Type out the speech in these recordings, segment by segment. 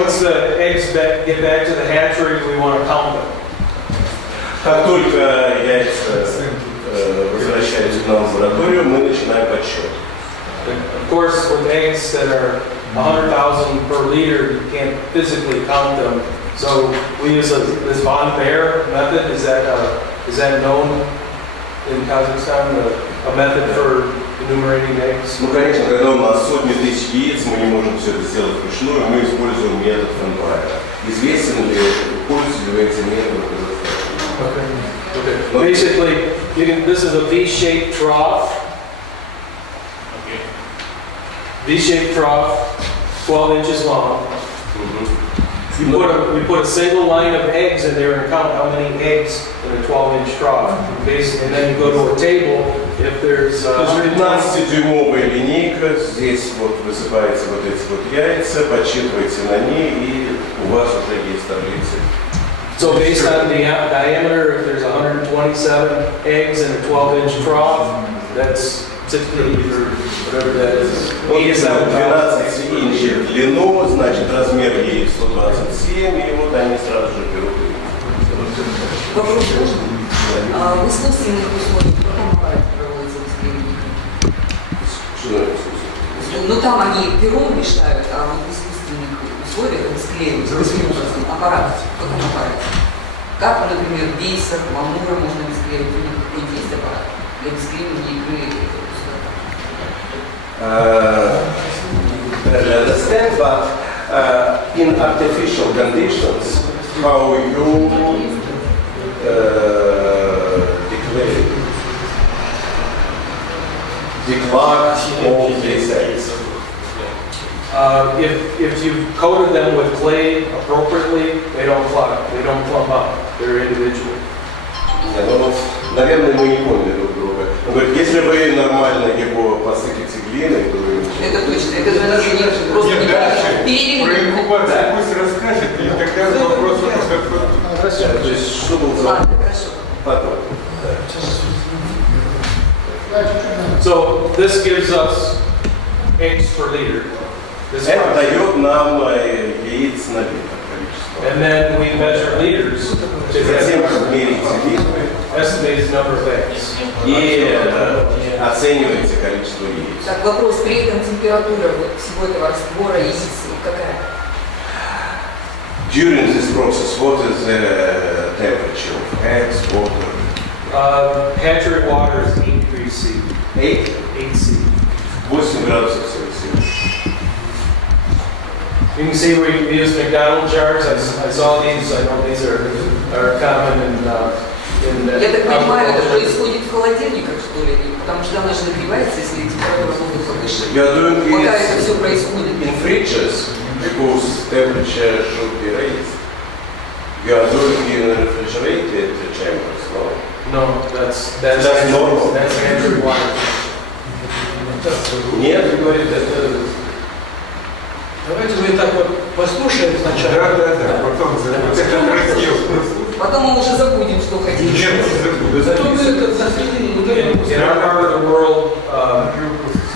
Once the eggs get back to the hatchery, we want to count them. Как только яйца возвращаются к нам в лабораторию, мы начинаем подсчет. Of course, with eggs that are 100,000 per liter, you can't physically count them. So we use this VanAmberg method. Is that known in Kazakhstan? A method for enumerating eggs? Ну, конечно, когда у нас сотни тысяч яиц, мы не можем все это сделать вручную, мы используем метод VanAmberg. Известен ли, пользуется ли этим методом? Okay. Basically, this is a V-shaped trough. V-shaped trough, 12 inches long. We put a single line of eggs in there and count how many eggs in a 12-inch trough. And then you go to a table if there's... 15-дюймовая линейка, здесь вот высыпаются вот эти вот яйца, подсчитываете на ней, и у вас уже есть таблицы. So based on the diameter, if there's 127 eggs in a 12-inch trough, that's 60 or whatever that is. 12 инчей в длину, значит размер яиц 127, и вот они сразу же берут. Вопрос можно? В искусственных условиях в каком аппарате проводится эксперимент? Что это искусственно? Ну там они пером мешают, а вот в искусственных условиях склеивают. Каким образом? Аппарат. В каком аппарате? Как, например, в бейсах, в амура можно склеивать? У них какой-то есть аппарат для склеивания игры? I understand, but in artificial conditions, how you declare all these eggs. If you've coated them with clay appropriately, they don't clump. They don't clump up. They're individual. Наверное, мы не поняли друг друга. Он говорит, если вы нормально его посыпите глиной, то вы... Это точно. Это же просто не дальше. Про инкубацию пусть расскажет, и тогда вопрос уже... То есть, что был за... Ладно, хорошо. Потом. So this gives us eggs per liter. Это дает нам яиц на литр количество. And then we measure liters, which is Затем мерите литры estimated number of eggs. и оцениваете количество яиц. Так, вопрос, при этом температура вот всего этого раствора яиц какая? During this process, what is the temperature of eggs, water? Hatchery water is 8 degrees C. 8? 8 C. 8 градусов Цельсия. You can see we use McDonald jars. I saw these. I know these are common in Я так понимаю, это происходит в холодильниках, что ли? Потому что она же нагревается, если температура воздуха выше. Пока это все происходит. In fridges, because temperature should be raised. You are doing in refrigerated chambers, no? No, that's normal. That's hatchery water. Нет, говорит, это... Давайте мы так вот послушаем сначала. Да, потом это раздел. Потом мы уже забудем, что хотим. Нет, не забуду. Зато мы это за сведение In our part of the world,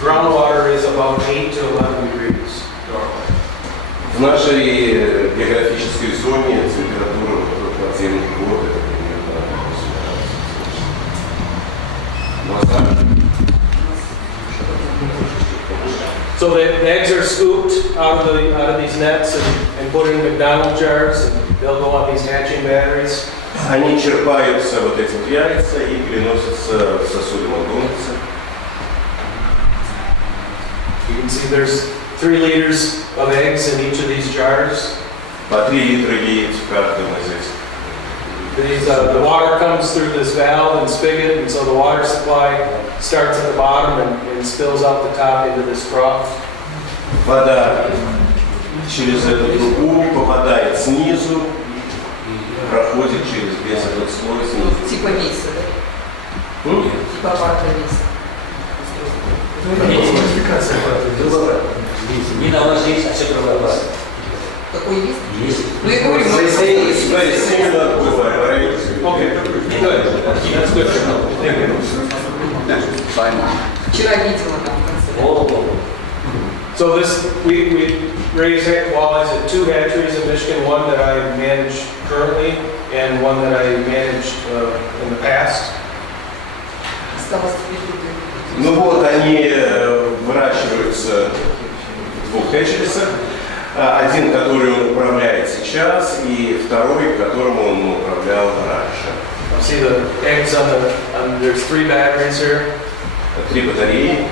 groundwater is about 8 to 11 degrees. В нашей географической зоне температура подземных вод это примерно. So the eggs are scooped out of these nets and put in McDonald jars, and they'll go on these hatching batteries. Они черпаются вот эти вот яйца и переносятся в сосуды Макдональдса. You can see there's 3 liters of eggs in each of these jars. По 3 литра яиц в каждом из этих. The water comes through this valve and spigot, and so the water supply starts at the bottom and spills out the top into this trough. Вода через эту трубу попадает снизу, проходит через весь этот слой снизу. Типа миса, да? Типа аппарата миса. Нина, у нас есть осетровый аппарат. Такой есть? Есть. Ну я говорю, They say it's very similar to right? Okay, good. That's good to know. Thank you. вчера видела там в конце. So this, we raise walleyes at 2 hatcheries in Michigan, one that I manage currently and one that I managed in the past. Осталось 2 года. Ну вот, они выращиваются в 2 хэтчерисах. Один, который он управляет сейчас, и второй, которым он управлял раньше. See the eggs there's 3 batteries here. 3 батареи.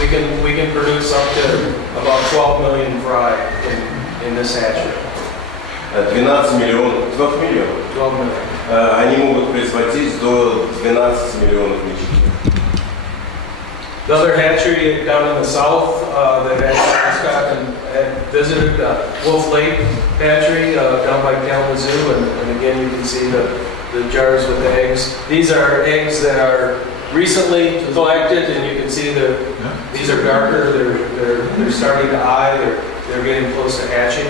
We can produce up to about 12 million fry in this hatchery. 12 миллионов. 12 million. Они могут производить до 12 миллионов яичек. The other hatchery down in the south that Scott had visited, Wolf Lake hatchery down by Kalamazoo, and again you can see the jars with eggs. These are eggs that are recently collected, and you can see these are darker. They're starting to eye. They're getting close to hatching.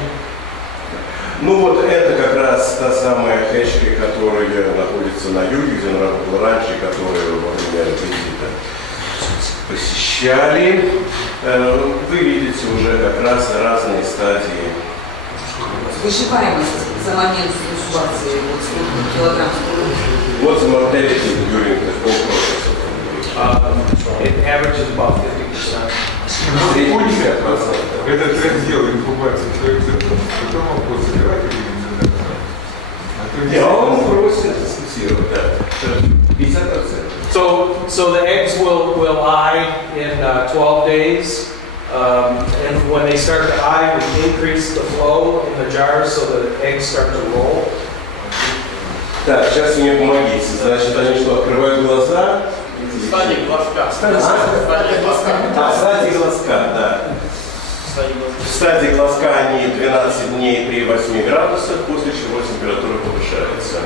Ну вот это как раз та самая хэтчери, которая находится на юге, где он работал раньше, которую во время визита посещали. Вы видите уже как раз разные стадии. Выживаемость за момент инкубации, вот сколько килограмм стоит? What's the mortality during the whole process? It averages about 50%. Этот раздел инкубации человек затронул. Потом вопрос, собирать или не Он просит дискуссировать, да. 50%. So the eggs will eye in 12 days. And when they start to eye, we increase the flow in the jars so the eggs start to roll. Так, сейчас мне помогите. Значит, они что, открывают глаза? Стадия глазка. Стадия глазка, да. В стадии глазка они 12 дней при 8 градусах, после чего температура повышается.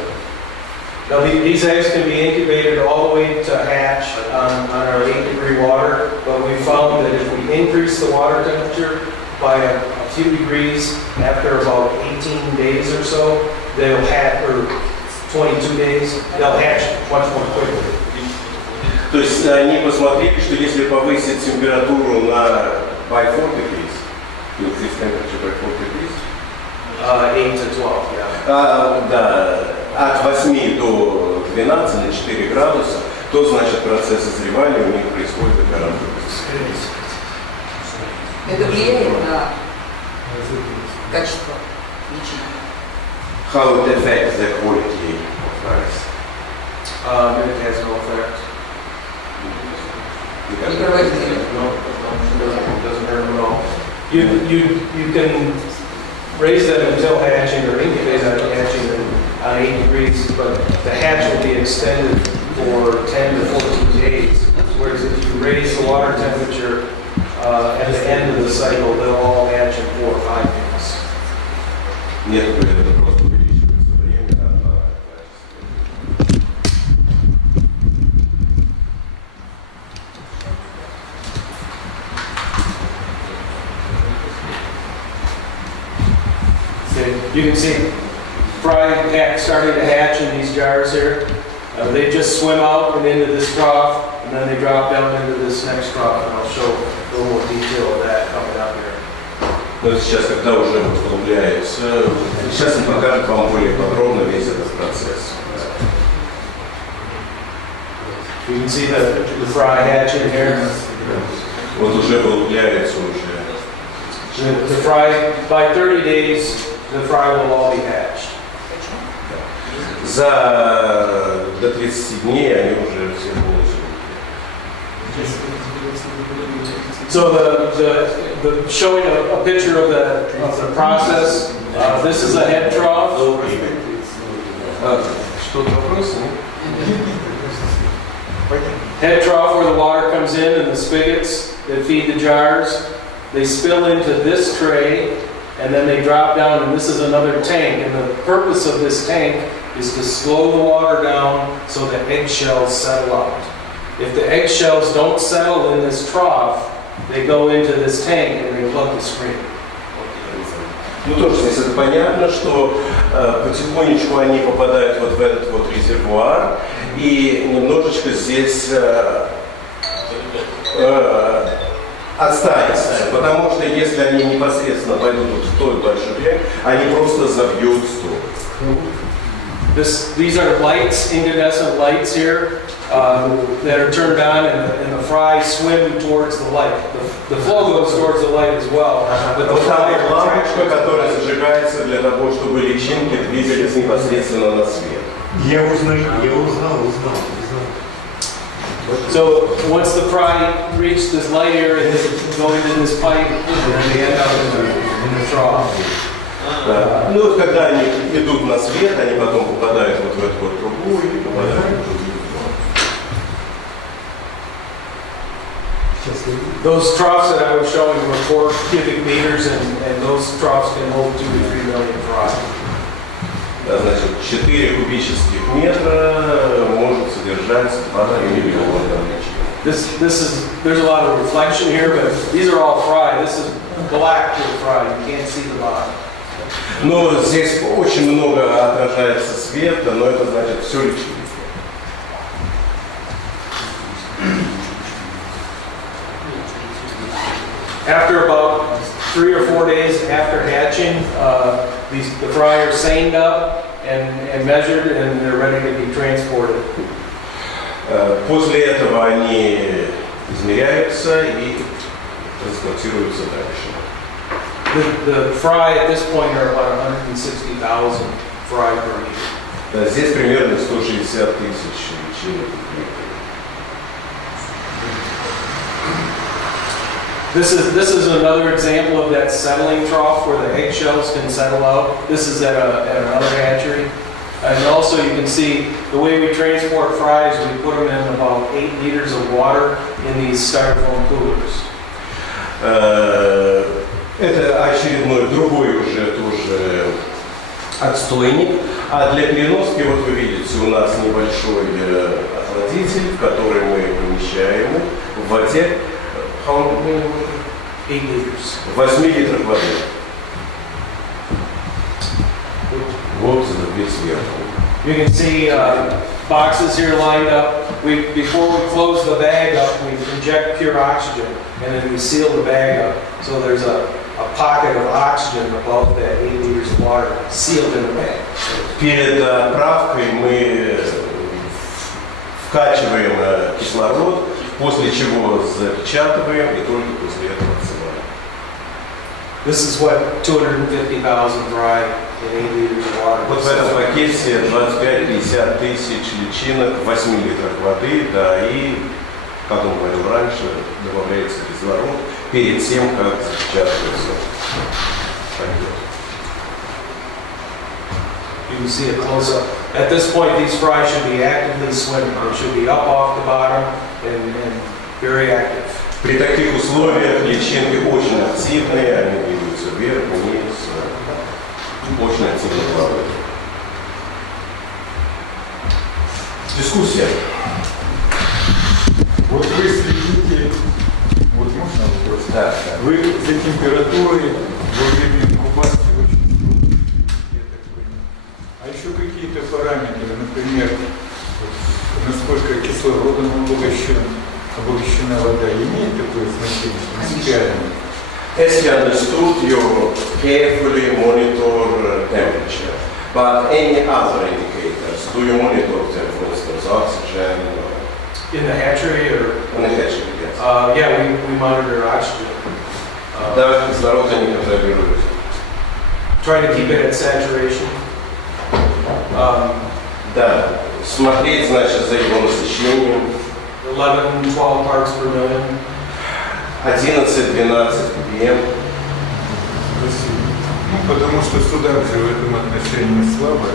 Now these eggs can be incubated all the way to hatch on our 8-degree water, but we found that if we increase the water temperature by a few degrees after about 18 days or so, they'll hatch, or 22 days, they'll hatch much more quickly. То есть они посмотрели, что если повысить температуру на by 4 degrees, increase temperature by 4 degrees, 8 to 12, yeah. да, от 8 до 12 на 4 градуса, то значит процесс созревания у них происходит гораздо быстрее. Это влияет на качество личины? How it affects the quality of rice? It has no effect. Не проводили? No, it doesn't hurt them at all. You can raise them until hatching or incubate on hatching on 8 degrees, but the hatch will be extended for 10 to 14 days. Whereas if you raise the water temperature at the end of the cycle, they'll all hatch in 4 or 5 days. Нет, это просто увеличивается время на качество. You can see fry starting to hatch in these jars here. They just swim out and into this trough, and then they drop down into this next trough, and I'll show a little more detail of that coming up here. Но сейчас, когда уже углубляется, сейчас он покажет вам более подробно весь этот процесс. You can see the fry hatching here. Вот уже углубляется уже. The fry, by 30 days, the fry will all be hatched. До 30 дней они уже все полностью. So the showing a picture of the process. This is a head trough. Что-то вопросы? Head trough where the water comes in and the spigots that feed the jars. They spill into this tray and then they drop down, and this is another tank. And the purpose of this tank is to slow the water down so the eggshells settle out. If the eggshells don't settle in this trough, they go into this tank and they plug the screen. Ну тоже здесь это понятно, что потихонечку они попадают вот в этот вот резервуар, и немножечко здесь Отстанется, потому что если они непосредственно пойдут вот в тот большой берег, они просто забьют стол. These are lights, incandescent lights here that are turned on, and the fry swim towards the light. The flow goes towards the light as well, but the Вот fry та are лампочка, attracted. которая зажигается для того, чтобы личинки двигались непосредственно на свет. Я узнал. So once the fry reach this light area, they go into this pipe, and then they end up in the trough. Да. Ну вот когда они идут на свет, они потом попадают вот в эту вот трубу и попадают. Those troughs that I was showing were 4 cubic meters, and those troughs can hold 2 to 3 million fry. Да, значит, 4 кубических метра может содержать 2 миллиона личинок. There's a lot of reflection here, but these are all fry. This is black to the fry. You can't see the bottom. Но здесь очень много отражается света, но это значит все личинки. After about 3 or 4 days after hatching, the fry are seined up and measured, and they're ready to be transported. После этого они измеряются и транспортируются дальше. The fry at this point are about 160,000 fry per year. Да, здесь примерно 160 тысяч личинок. This is another example of that settling trough where the eggshells can settle out. This is at another hatchery. And also you can see the way we transport fries, we put them in about 8 liters of water in these styrofoam coolers. Это очередной другой уже тоже отстойник. А для переноски, вот вы видите, у нас небольшой охладитель, в который мы помещаем в воде. 8 liters. 8 литров воды. Вот весь сверху. You can see boxes here lined up. Before we close the bag up, we inject pure oxygen, and then we seal the bag up. So there's a pocket of oxygen above that 8 liters of water sealed in the bag. Перед отправкой мы вкачиваем кислород, после чего запечатываем и только после этого отсылаем. This is what 250,000 fry in 8 liters of water. Вот в этом пакете 25-50 тысяч личинок, 8 литров воды, да, и, как он говорил раньше, добавляется кислород перед тем, как запечатывается пакет. You can see a close-up. At this point, these fry should be actively swimming. They should be up off the bottom and very active. При таких условиях личинки очень активные, они двигаются вверх, вниз, очень активно плавают. Дискуссия. Вот вы следите, вот можно вопрос? Да, Вы за температурой во время инкубации очень строгие, я так понимаю. А еще какие-то параметры, например, вот, насколько кислородом обогащена вода, имеет такое значение принципиально? As you understood, you carefully monitor temperature, but any other indicators? Do you monitor them, for instance, oxygen? In the hatchery or? In the hatchery, yes. Yeah, we monitor oxygen. Да, кислород они контролируют. Try to keep it at saturation. Да, смотреть, значит, за его насыщением. 11, 12 parts per million. 11-12 ppm. Спасибо. Ну, потому что суда в этом отношении слабая.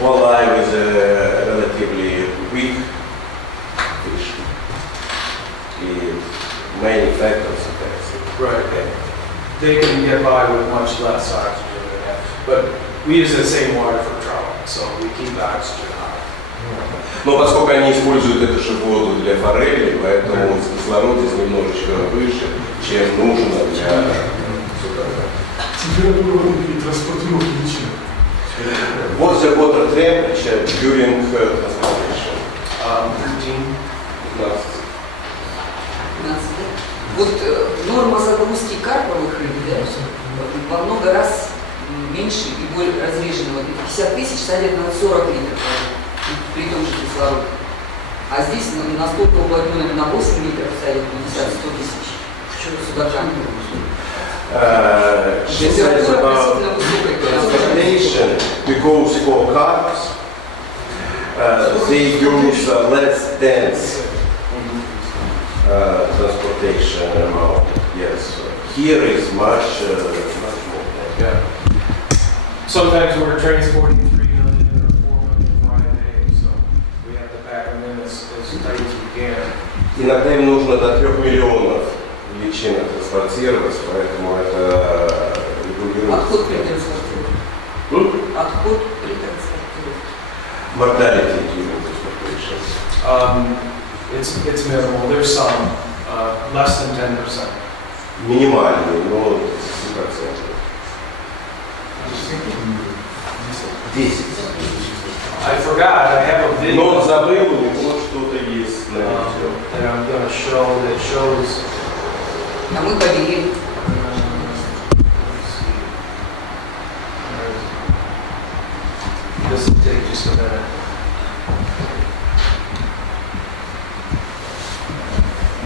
Walleye is a relatively weak fish. And many factors affect it. Right. They can get by with much less oxygen than that. But we use the same water for trout, so we keep the oxygen high. Но поскольку они используют эту же воду для форели, поэтому кислород здесь немножечко выше, чем нужно для суда. Температура внутри транспортировки личинок. What's the water temperature during transportation? 13. 15. 15 Вот норма загрузки карповых рыб, да, во много раз меньше и более разреженного. 50 тысяч садят на 40 литров при том же кислороде. А здесь настолько уплотненными на 8 литров садят 50-100 тысяч. Судаками. She says about transportation, because for cars, they use less dense transportation amount. Yes, here is much more. Yeah. Sometimes we're transporting 3 million or 4 million fry a day, so we have to pack them in as tight as we can. Иногда им нужно до 3 миллионов личинок транспортировать, поэтому это регулируется. Отход при транспортировке. Отход при транспортировке. Mortality during transportation. It's minimal. There's some, less than 10%. Минимальный, но 10%. 10. I forgot, I have a video. Но забыл, у него что-то есть на видео. That I'm gonna show that shows. А мы победили. This will take just a minute.